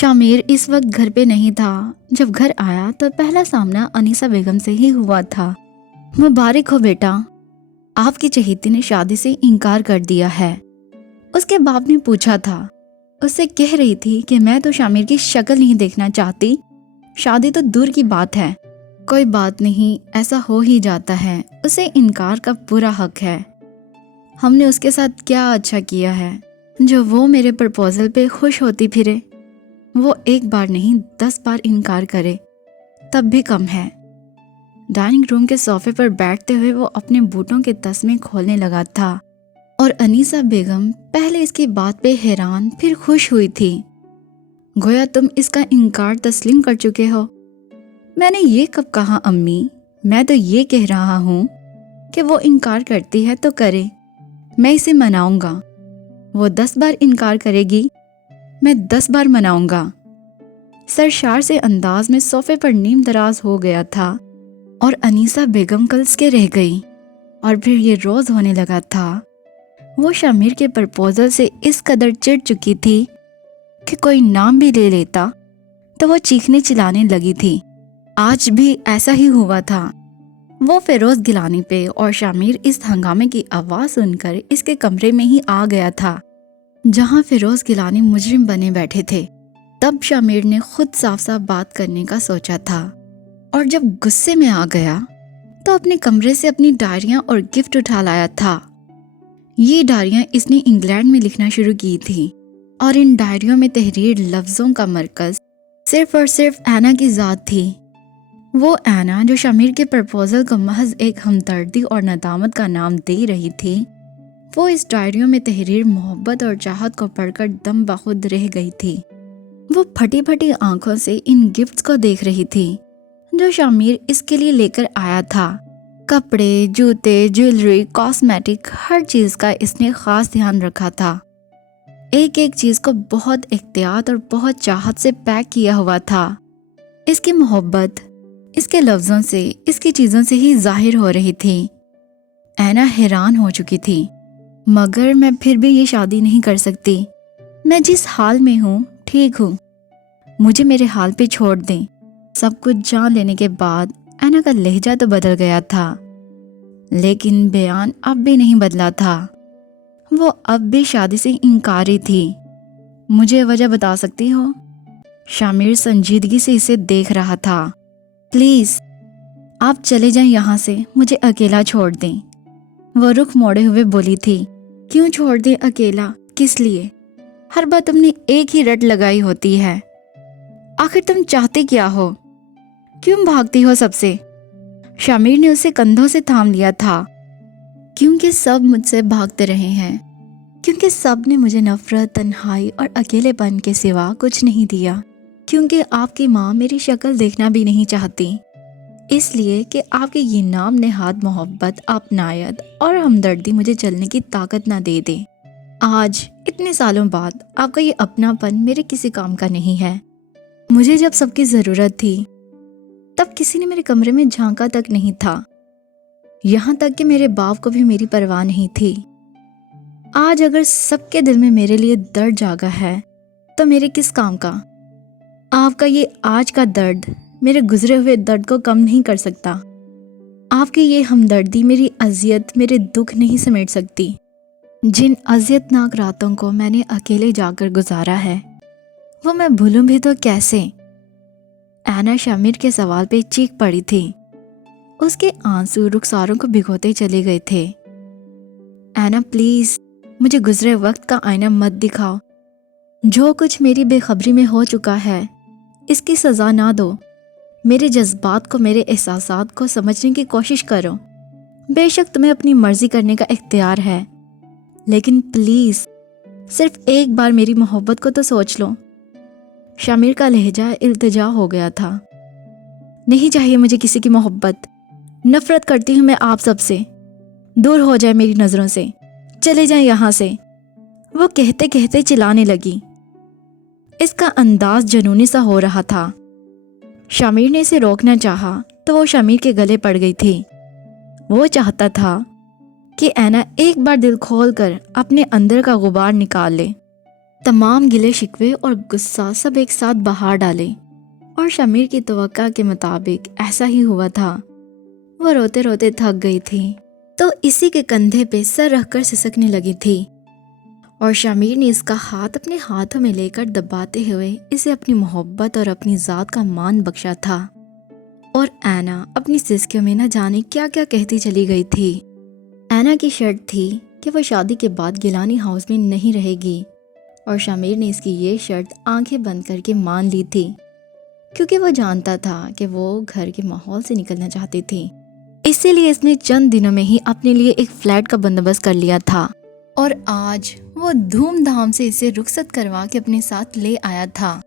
शामिर इस वक्त घर पे नहीं था। जब घर आया तो पहला सामना अनीसा बेगम से ही हुआ था। मुबारक हो बेटा, आपकी चहेती ने शादी से इनकार कर दिया है। उसके बाप ने पूछा था। उससे कह रही थी कि मैं तो शामिर की शक्ल नहीं देखना चाहती, शादी तो दूर की बात है। कोई बात नहीं, ऐसा हो ही जाता है, उसे इनकार का पूरा हक है। हमने उसके साथ क्या अच्छा किया है जो वो मेरे प्रपोजल पे खुश होती फिरे। वो एक बार नहीं 10 बार इनकार करे तब भी कम है। डाइनिंग रूम के सोफे पर बैठते हुए वो अपने बूटों के तस्मे खोलने लगा था और अनीसा बेगम पहले इसकी बात पे हैरान फिर खुश हुई थी। गोया तुम इसका इनकार तस्लीम कर चुके हो। मैंने ये कब कहा अम्मी, मैं तो ये कह रहा हूँ कि वो इनकार करती है तो करे, मैं इसे मनाऊंगा। वो 10 बार इनकार करेगी, मैं 10 बार मनाऊंगा। सरशार से अंदाज में सोफे पर नीम दराज हो गया था और अनीसा बेगम कल्स के रह गई। और फिर ये रोज होने लगा था। वो शामिर के प्रपोजल से इस कदर चिढ़ चुकी थी कि कोई नाम भी ले लेता तो वो चीखने चिल्लाने लगी थी। आज भी ऐसा ही हुआ था। वो फिरोज गिलानी पे और शामिर इस हंगामे की आवाज सुनकर इसके कमरे में ही आ गया था जहां फिरोज गिलानी मुजरिम बने बैठे थे। तब शामिर ने खुद साफ साफ बात करने का सोचा था और जब गुस्से में आ गया तो अपने कमरे से अपनी डायरियां और गिफ्ट उठा लाया था। ये डायरियां इसने इंग्लैंड में लिखना शुरू की थी और इन डायरियों में तहरीर लफ्जों का मरकज सिर्फ और सिर्फ ऐना की जात थी। वो ऐना जो शामिर के प्रपोजल को महज एक हमदर्दी और नदामत का नाम दे रही थी, वो इस डायरियों में तहरीर मोहब्बत और चाहत को पढ़कर दम बखुद रह गई थी। वो फटी फटी आंखों से इन गिफ्ट्स को देख रही थी जो शामिर इसके लिए लेकर आया था। कपड़े, जूते, ज्वेलरी, कॉस्मेटिक, हर चीज का इसने खास ध्यान रखा था। एक एक चीज को बहुत एहतियात और बहुत चाहत से पैक किया हुआ था। इसकी मोहब्बत इसके लफ्जों से, इसकी चीजों से ही जाहिर हो रही थी। ऐना हैरान हो चुकी थी। मगर मैं फिर भी ये शादी नहीं कर सकती। मैं जिस हाल में हूँ ठीक हूँ, मुझे मेरे हाल पे छोड़ दें। सब कुछ जान लेने के बाद ऐना का लहजा तो बदल गया था, लेकिन बयान अब भी नहीं बदला था। वो अब भी शादी से इनकारी थी। मुझे वजह बता सकती हो? शामिर संजीदगी से इसे देख रहा था। प्लीज आप चले जाएं यहाँ से, मुझे अकेला छोड़ दें। वो रुख मोड़े हुए बोली थी। क्यों छोड़ दें अकेला? किस लिए? हर बार तुमने एक ही रट लगाई होती है। आखिर तुम चाहते क्या हो? क्यों भागती हो सबसे? शामिर ने उसे कंधों से थाम लिया था। क्योंकि सब मुझसे भागते रहे हैं, क्योंकि सब ने मुझे नफरत, तन्हाई और अकेलेपन के सिवा कुछ नहीं दिया। क्योंकि आपकी माँ मेरी शक्ल देखना भी नहीं चाहती, इसलिए कि आपके ये नाम नेहाद मोहब्बत, अपनायत और हमदर्दी मुझे चलने की ताकत ना दे दे। आज इतने सालों बाद आपका ये अपनापन मेरे किसी काम का नहीं है। मुझे जब सबकी ज़रूरत थी तब किसी ने मेरे कमरे में झांका तक नहीं था। यहाँ तक कि मेरे बाप को भी मेरी परवाह नहीं थी। आज अगर सबके दिल में मेरे लिए दर्द जागा है तो मेरे किस काम का? आपका ये आज का दर्द मेरे गुजरे हुए दर्द को कम नहीं कर सकता। आपकी ये हमदर्दी मेरी अजियत, मेरे दुख नहीं समेट सकती। जिन अजियतनाक रातों को मैंने अकेले जाकर गुजारा है वो मैं भूलूं भी तो कैसे? ऐना शामिर के सवाल पे चीख पड़ी थी। उसके आंसू रुखसारों को भिगोते चले गए थे। ऐना प्लीज मुझे गुजरे वक्त का आईना मत दिखाओ। जो कुछ मेरी बेखबरी में हो चुका है इसकी सजा ना दो। मेरे जज्बात को, मेरे एहसासात को समझने की कोशिश करो। बेशक तुम्हें अपनी मर्जी करने का इख्तियार है, लेकिन प्लीज सिर्फ एक बार मेरी मोहब्बत को तो सोच लो। शामिर का लहजा इल्तिजा हो गया था। नहीं चाहिए मुझे किसी की मोहब्बत। नफरत करती हूँ मैं आप सबसे। दूर हो जाए मेरी नजरों से, चले जाए यहाँ से। वो कहते कहते चिल्लाने लगी। इसका अंदाज जुनूनी सा हो रहा था। शामिर ने इसे रोकना चाहा तो वो शामिर के गले पड़ गई थी। वो चाहता था कि ऐना एक बार दिल खोल कर अपने अंदर का गुबार निकाल ले, तमाम गिले शिकवे और गुस्सा सब एक साथ बहा डाले, और शमीर की तवक्का के मुताबिक ऐसा ही हुआ था। वो रोते रोते थक गई थी तो इसी के कंधे पे सर रखकर सिसकने लगी थी, और शमीर ने इसका हाथ अपने हाथों में लेकर दबाते हुए इसे अपनी मोहब्बत और अपनी ज़ात का मान बख्शा था। और ऐना अपनी सिसकियों में न जाने क्या क्या कहती चली गई थी। ऐना की शर्त थी कि वह शादी के बाद गिलानी हाउस में नहीं रहेगी, और शमीर ने इसकी ये शर्त आंखें बंद करके मान ली थी, क्योंकि वो जानता था कि वो घर के माहौल से निकलना चाहती थी। इसीलिए इसने चंद दिनों में ही अपने लिए एक फ्लैट का बंदोबस्त कर लिया था, और आज वो धूमधाम से इसे रुखसत करवा के अपने साथ ले आया था।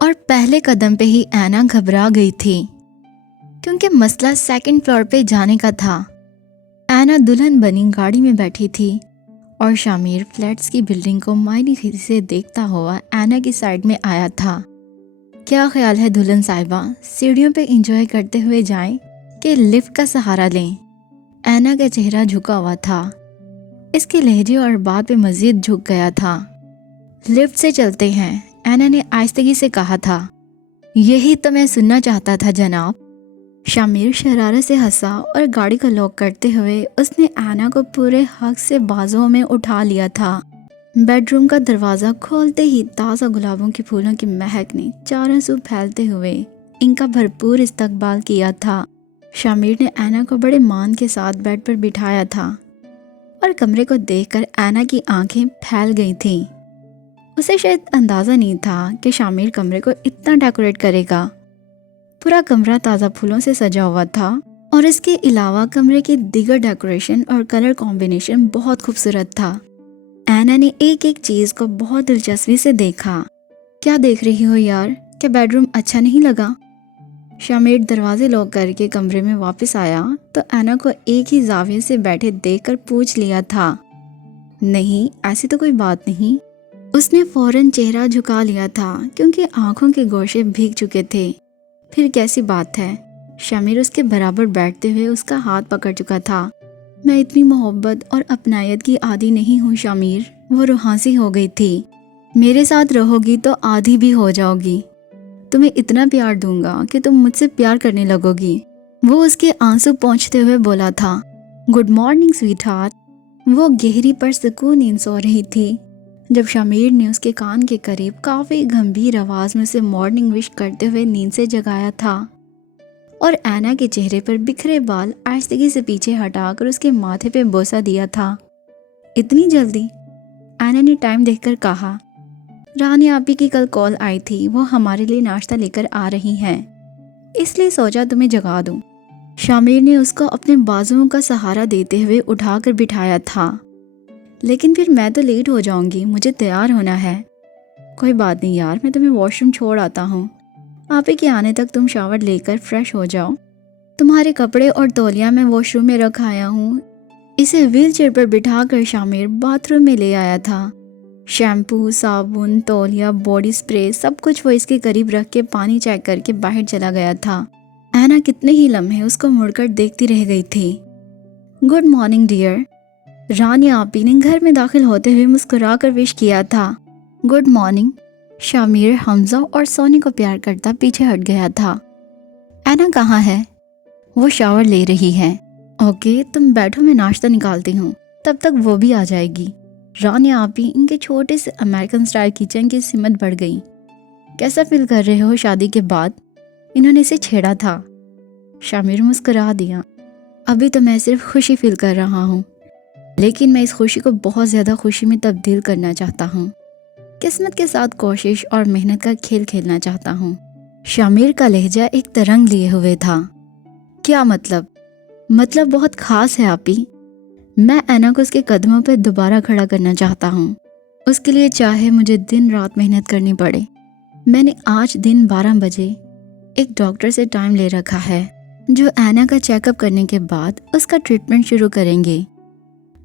और पहले कदम पे ही ऐना घबरा गई थी, क्योंकि मसला सेकंड फ्लोर पे जाने का था। ऐना दुल्हन बनी गाड़ी में बैठी थी, और शामिर फ्लैट्स की बिल्डिंग को मायने से देखता हुआ ऐना की साइड में आया था। क्या ख्याल है दुल्हन साहिबा, सीढ़ियों पे एंजॉय करते हुए जाएं कि लिफ्ट का सहारा लें? ऐना का चेहरा झुका हुआ था, इसके लहजे और बात पे मजीद झुक गया था। लिफ्ट से चलते हैं, ऐना ने आहिस्तगी से कहा था। यही तो मैं सुनना चाहता था जनाब। शामिर शरारत से हंसा और गाड़ी को लॉक करते हुए उसने ऐना को पूरे हक से बाजुओं में उठा लिया था। बेडरूम का दरवाज़ा खोलते ही ताज़ा गुलाबों के फूलों की महक ने चारों सू फैलते हुए इनका भरपूर इस्तकबाल किया था। शामिर ने ऐना को बड़े मान के साथ बेड पर बिठाया था, और कमरे को देखकर ऐना की आंखें फैल गई थीं। उसे शायद अंदाज़ा नहीं था कि शामिर कमरे को इतना डेकोरेट करेगा। पूरा कमरा ताज़ा फूलों से सजा हुआ था, और इसके अलावा कमरे की दीगर डेकोरेशन और कलर कॉम्बिनेशन बहुत खूबसूरत था। ऐना ने एक एक चीज़ को बहुत दिलचस्पी से देखा। क्या देख रही हो यार, क्या बेडरूम अच्छा नहीं लगा? शामिर दरवाजे लॉक करके कमरे में वापस आया तो ऐना को एक ही जाविये से बैठे देखकर पूछ लिया था। नहीं, ऐसी तो कोई बात नहीं। उसने फौरन चेहरा झुका लिया था, क्योंकि आंखों के गोशे भीग चुके थे। फिर कैसी बात है? शामिर उसके बराबर बैठते हुए उसका हाथ पकड़ चुका था। मैं इतनी मोहब्बत और अपनायत की आदी नहीं हूँ शामिर, वो रुहासी हो गई थी। मेरे साथ रहोगी तो आधी भी हो जाओगी। तुम्हें इतना प्यार दूंगा कि तुम मुझसे प्यार करने लगोगी। वो उसके आंसू पोंछते हुए बोला था। Good morning sweet heart. वो गहरी पर सुकून नींद सो रही थी जब शामिर ने उसके कान के करीब काफ़ी गंभीर आवाज़ में उसे मॉर्निंग विश करते हुए नींद से जगाया था, और ऐना के चेहरे पर बिखरे बाल आहिस्तगी से पीछे हटाकर उसके माथे पे बोसा दिया था। इतनी जल्दी? ऐना ने टाइम देखकर कहा। रानी आपी की कल कॉल आई थी, वो हमारे लिए नाश्ता लेकर आ रही हैं, इसलिए सोचा तुम्हें जगा दूं। शामिर ने उसको अपने बाजुओं का सहारा देते हुए उठाकर बिठाया था। लेकिन फिर मैं तो लेट हो जाऊंगी, मुझे तैयार होना है। कोई बात नहीं यार, मैं तुम्हें वॉशरूम छोड़ आता हूँ। आपी के आने तक तुम शावर लेकर फ्रेश हो जाओ। तुम्हारे कपड़े और तौलिया मैं वॉशरूम में रख आया हूँ। इसे व्हील चेयर पर बिठा कर शामिर बाथरूम में ले आया था। शैम्पू, साबुन, तौलिया, बॉडी स्प्रे सब कुछ वो इसके करीब रख के पानी चेक करके बाहर चला गया था। ऐना कितने ही लम्हे उसको मुड़कर देखती रह गई थी। Good morning dear. रानी आपी ने घर में दाखिल होते हुए मुस्कुरा कर विश किया था। Good morning. शामिर हमजा और सोनी को प्यार करता पीछे हट गया था। ऐना कहाँ है? वो शावर ले रही है। ओके, तुम बैठो, मैं नाश्ता निकालती हूँ, तब तक वो भी आ जाएगी। रानी आपी इनके छोटे से अमेरिकन स्टाइल किचन की सिमत बढ़ गई। कैसा फील कर रहे हो शादी के बाद? इन्होंने इसे छेड़ा था। शामिर मुस्कुरा दिया। अभी तो मैं सिर्फ खुशी फील कर रहा हूँ, लेकिन मैं इस खुशी को बहुत ज़्यादा खुशी में तब्दील करना चाहता हूँ। किस्मत के साथ कोशिश और मेहनत का खेल खेलना चाहता हूँ। शामिर का लहजा एक तरंग लिए हुए था। क्या मतलब? मतलब बहुत खास है आपी। मैं ऐना को उसके कदमों पर दोबारा खड़ा करना चाहता हूँ। उसके लिए चाहे मुझे दिन रात मेहनत करनी पड़े। मैंने आज दिन 12 बजे एक डॉक्टर से टाइम ले रखा है, जो ऐना का चेकअप करने के बाद उसका ट्रीटमेंट शुरू करेंगे।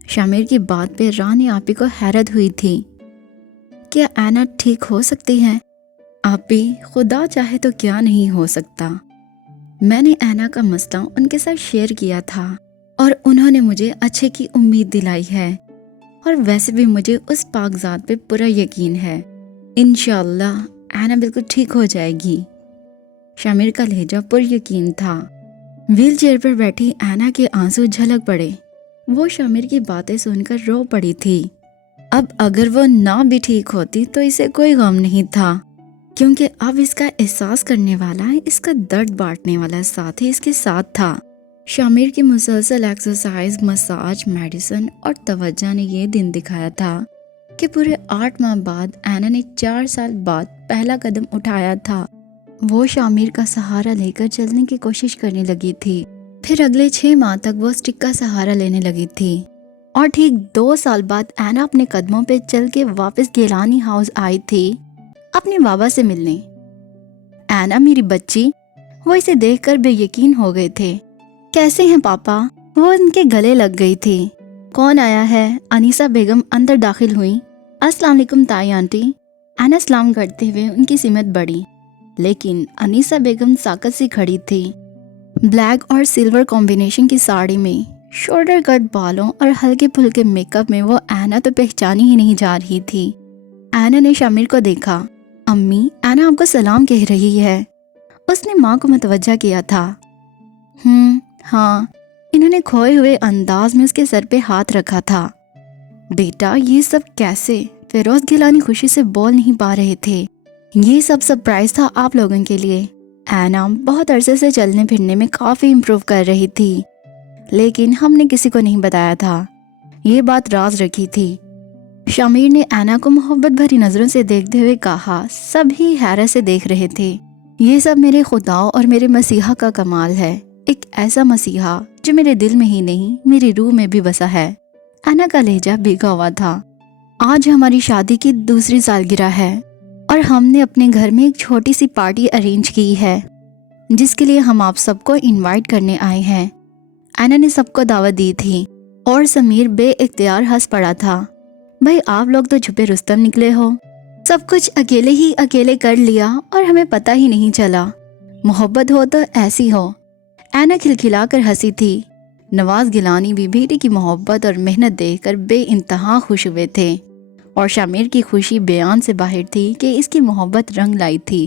शामिर की बात पे रानी आपी को हैरत हुई थी। क्या ऐना ठीक हो सकती है? आपी, खुदा चाहे तो क्या नहीं हो सकता। मैंने ऐना का मसला उनके साथ शेयर किया था, और उन्होंने मुझे अच्छे की उम्मीद दिलाई है, اور ویسے بھی مجھے اس پاک ذات پہ پورا یقین ہے، انشاءاللہ اینا بالکل ٹھیک ہو جائے گی۔ شامر کا لہجہ پر یقین تھا۔ ویل چیئر پر بیٹھی اینا کے آنسو جھلک پڑے۔ وہ شامر کی باتیں سن کر رو پڑی تھی۔ اب اگر وہ نہ بھی ٹھیک ہوتی تو اسے کوئی غم نہیں تھا، کیونکہ اب اس کا احساس کرنے والا، اس کا درد بانٹنے والا ساتھی اس کے ساتھ تھا۔ شامر کی مسلسل ایکسرسائز، مساج، میڈیسن اور توجہ نے یہ دن دکھایا تھا کہ پورے 8 ماہ بعد اینا نے 4 سال بعد پہلا قدم اٹھایا تھا۔ وہ شامر کا سہارا لے کر چلنے کی کوشش کرنے لگی تھی، پھر اگلے 6 ماہ تک وہ اسٹک کا سہارا لینے لگی تھی، اور ٹھیک 2 سال بعد اینا اپنے قدموں پہ چل کے واپس گیلانی ہاؤس آئی تھی اپنے بابا سے ملنے۔ اینا میری بچی، وہ اسے دیکھ کر بے یقین ہو گئے تھے۔ کیسے ہیں پاپا؟ وہ ان کے گلے لگ گئی تھی۔ کون آیا ہے؟ انیسہ بیگم اندر داخل ہوئی۔ السلام علیکم تائی آنٹی۔ اینا سلام کرتے ہوئے ان کی سمت بڑھی، لیکن انیسہ بیگم ساکت سی کھڑی تھی، بلیک اور سلور کمبینیشن کی ساڑی میں، شولڈر کٹ بالوں اور ہلکے پھلکے میک اپ میں وہ اینا تو پہچانی ہی نہیں جا رہی تھی۔ اینا نے شامر کو دیکھا۔ امی، اینا آپ کو سلام کہہ رہی ہے۔ اس نے ماں کو متوجہ کیا تھا۔ ہاں، انہوں نے کھوئے ہوئے انداز میں اس کے سر پہ ہاتھ رکھا تھا۔ بیٹا، یہ سب کیسے؟ فیروز گیلانی خوشی سے بول نہیں پا رہے تھے۔ یہ سب سرپرائز تھا آپ لوگوں کے لیے۔ اینا بہت عرصے سے چلنے پھرنے میں کافی امپروو کر رہی تھی، لیکن ہم نے کسی کو نہیں بتایا تھا، یہ بات راز رکھی تھی۔ شامر نے اینا کو محبت بھری نظروں سے دیکھتے ہوئے کہا۔ سبھی حیرت سے دیکھ رہے تھے۔ یہ سب میرے خدا اور میرے مسیحا کا کمال ہے، ایک ایسا مسیحا جو میرے دل میں ہی نہیں، میری روح میں بھی بسا ہے۔ اینا کا لہجہ بھیگا ہوا تھا۔ آج ہماری شادی کی 2 سالگرہ ہے، اور ہم نے اپنے گھر میں ایک چھوٹی سی پارٹی ارینج کی ہے، جس کے لیے ہم آپ سب کو انوائٹ کرنے آئے ہیں۔ اینا نے سب کو دعوت دی تھی، اور سمیر بے اختیار ہنس پڑا تھا۔ بھائی، آپ لوگ تو چھپے رستم نکلے ہو، سب کچھ اکیلے ہی اکیلے کر لیا اور ہمیں پتہ ہی نہیں چلا۔ محبت ہو تو ایسی ہو۔ اینا کھلکھلا کر ہنسی تھی۔ نواز گیلانی بھی بیٹی کی محبت اور محنت دیکھ کر بے انتہا خوش ہوئے تھے، اور شامر کی خوشی بیان سے باہر تھی کہ اس کی محبت رنگ لائی تھی۔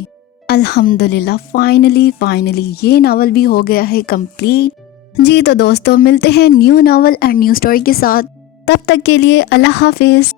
الحمدللہ، فائنلی یہ ناول بھی ہو گیا ہے کمپلیٹ۔ جی تو دوستوں، ملتے ہیں new novel and new story کے ساتھ، تب تک کے لیے اللہ حافظ۔